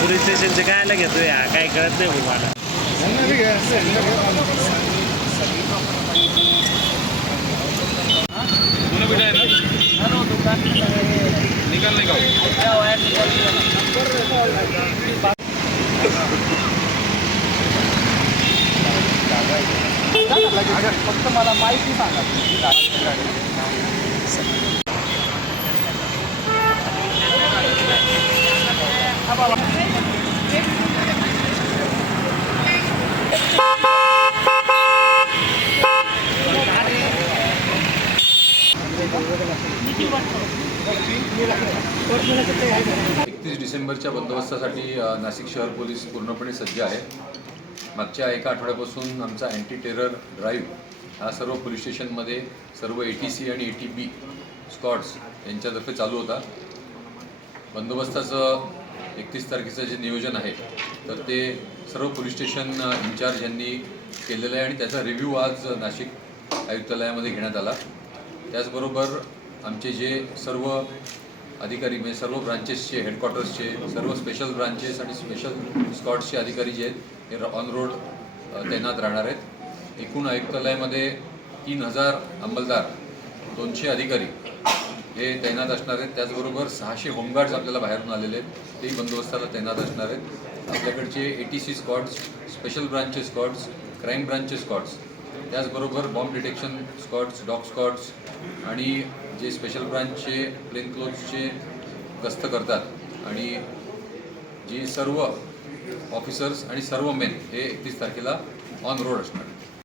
Police स्टेशनचे कायला घेतोय हा काही कळत नाही भाऊ मला. निकाल नहीं फक्त मला माहिती सांगा. डिसेंबरच्या बंदोबस्तासाठी नाशिक शहर पोलीस पूर्णपणे सज्ज आहे. मागच्या एका आठवड्यापासून आमचा अँटी टेरर ड्राईव्ह हा सर्व पोलीस स्टेशनमध्ये सर्व ATC आणि ATB स्क्वॉड्स यांच्यातर्फे चालू होता. बंदोबस्ताचं 31 तारखेचं जे नियोजन आहे तर ते सर्व पोलीस स्टेशन इन्चार्ज यांनी केलेलं आहे आणि त्याचा रिव्ह्यू आज नाशिक आयुक्तालयामध्ये घेण्यात आला. त्याचबरोबर आमचे जे सर्व अधिकारी म्हणजे सर्व ब्रांचेसचे हेडक्वार्टर्सचे सर्व स्पेशल ब्रांचेस आणि स्पेशल स्क्वॉड्सचे अधिकारी जे आहेत हे ऑन रोड तैनात राहणार आहेत. एकूण आयुक्तालयामध्ये 3000 अंमलदार 200 अधिकारी हे तैनात असणार आहेत. त्याचबरोबर 600 होमगार्ड्स आपल्याला बाहेरून आलेले आहेत, तेही बंदोबस्ताला तैनात असणार आहेत. आपल्याकडचे ATC squads, special branches squads, crime branches squads, त्याचबरोबर bomb detection squads, dog squads आणि जे स्पेशल ब्रांचचे प्लेन क्लोथ्सचे गस्त करतात आणि जी सर्व ऑफिसर्स आणि सर्व मेन हे 31 तारखेला ऑन रोड असणार.